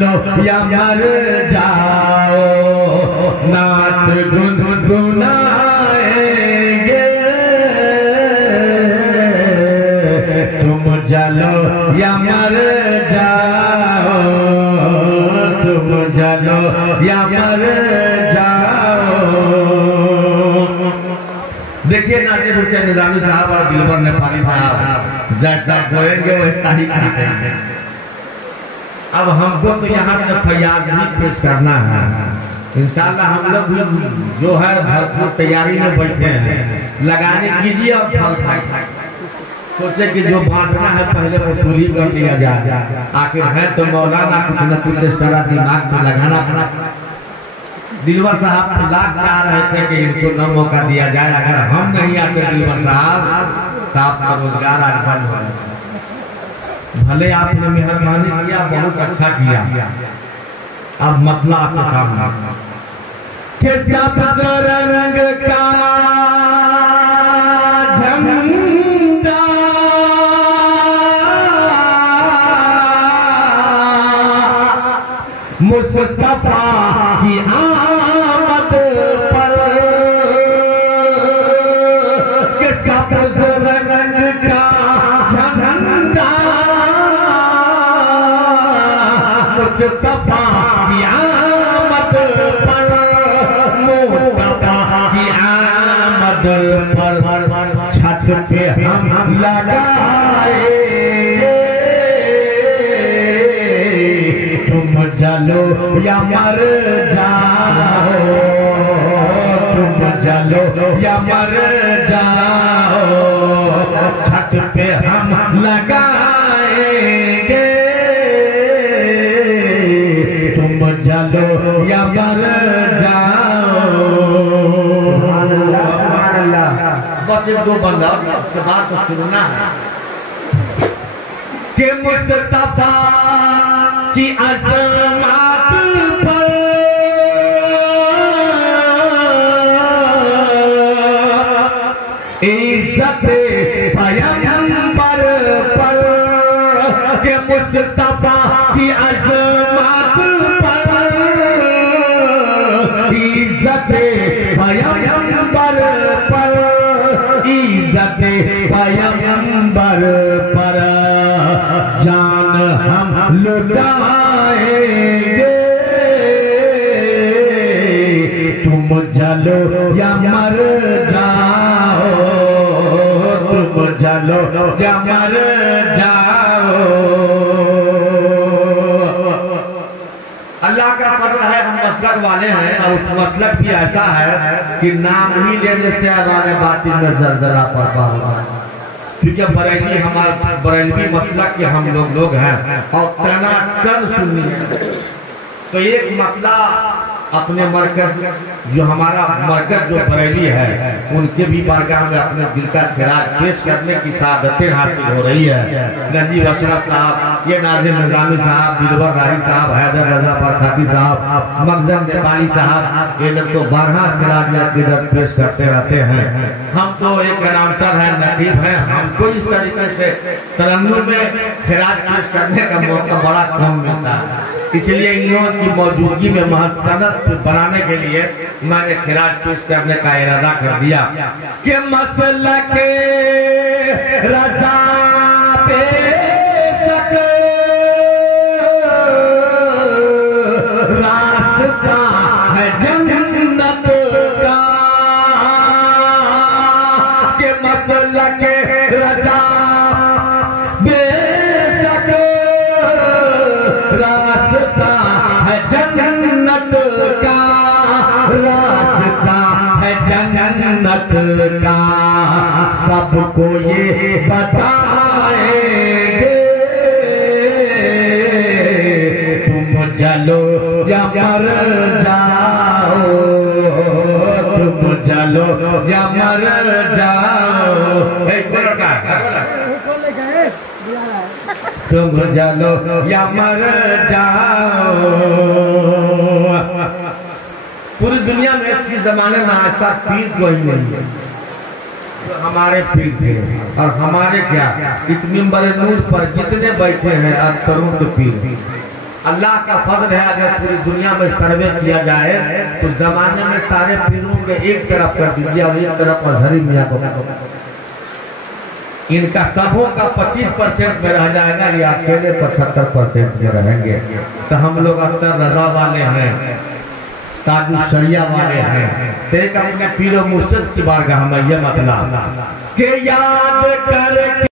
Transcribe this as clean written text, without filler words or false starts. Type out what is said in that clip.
जलो या मर जाओ, नात गुनगुनाएंगे। तुम जलो या मर जाओ, तुम जलो या मर जाओ। देखिए नाजिर हुसैन निजामी साहब और दिलबर नेपाली साहब जैसा बोलेंगे वैसा ही काटेंगे। अब हमको तो यहाँ पे फरियाद भी पेश करना है। इंशाल्लाह हम लोग जो है भरपूर तैयारी में बैठे हैं, लगाने कीजिए और फल खाइए। सोचे कि जो बांटना है पहले वसूली कर लिया जाए। आखिर है तो मौलाना कुछ न कुछ इस तरह दिमाग में लगाना पड़ा। दिलवर साहब खुदा चाह रहे थे कि इनको न मौका दिया जाए। अगर हम नहीं आते दिलवर साहब का रोजगार आज बंद हो जाता। भले आपने मेहरबानी किया, बहुत अच्छा किया। अब मतला आपके सामने के सब्ज रंग का झंडा मुस्तफा की आमद पर, के सब्ज रंग का झंडा मुस्तफा की आमद पर, मुस्तफा की आमद पर छत पे हम लगाएंगे। तुम जलो या मर जाओ, तुम जलो या मर जाओ, छत पे हम लगाएंगे। तुम जलो या मर जाओ। बस एक दो बंदा बात तो सुनना है कि मुस्तफा की अज़मत पर इज्जत पैगंबर पर, के मुस्तफा की अज़मत पर इज्जत पैगंबर पर, इज्जत पैगंबर पर जान हम लुटाएंगे। तुम जलो या मर जाओ, तुम जलो या मर जाओ। अल्लाह का फजल है, हम मसलक वाले हैं और उस मतलब भी ऐसा है कि नाम ही लेने से आवाज़ बातिल में जरजरा पड़ता होगा। क्योंकि बरेली हमारे बरेलवी मसलक के हम लोग हैं और तनाकन सुन्नी है। तो एक मसला अपने मरकज जो हमारा मरकज जो बरेली है उनके भी बारगाह में अपने दिल का खिराज पेश करने की सादतें हासिल हो रही है। नजीब अशरफ साहब, ये नाजिर निजामी साहब, दिलवर राही साहब, हैदर रजा बरसाती साहब, मखदम नेपाली साहब, ये लोग तो 12 खिराज किधर पेश करते रहते हैं। हम तो एक अनाउंसर है, नकीब है, हमको इस तरीके से तरन्नुम में खिराज पेश करने का मौका बड़ा कम मिलता है। इसलिए इन लोगों की मौजूदगी में महसनत बनाने के लिए मैंने खिराज पेश करने का इरादा कर दिया कि मसला के रजा बेशक रास्ता है जन्नत का, के मसला के रजा रास्ता है जन्नत का, रास्ता है जन्नत का, सबको ये बताएंगे। तुम जलो या मर जाओ, तुम जलो या मर जाओ। तुम जलो या मर जाओ। पूरी दुनिया में इस जमाने में ऐसा पीर कोई नहीं है जो हमारे पीर थे। और हमारे क्या इस मिंबर नूर पर जितने बैठे हैं अक्सरों के पीर अल्लाह का फजल है, अगर पूरी दुनिया में सर्वे किया जाए तो जमाने में सारे पीरों के एक तरफ कर दीजिए और एक तरफ अजहरी मियां को, इनका सबों का 25% में रह जाएगा, ये अकेले 75% में रहेंगे। तो हम लोग अक्सर रजा वाले हैं, ताजु शरिया वाले हैं, तेरे का अपने पीरो मुर्शिद की बारगाह में ये मतलब के याद कर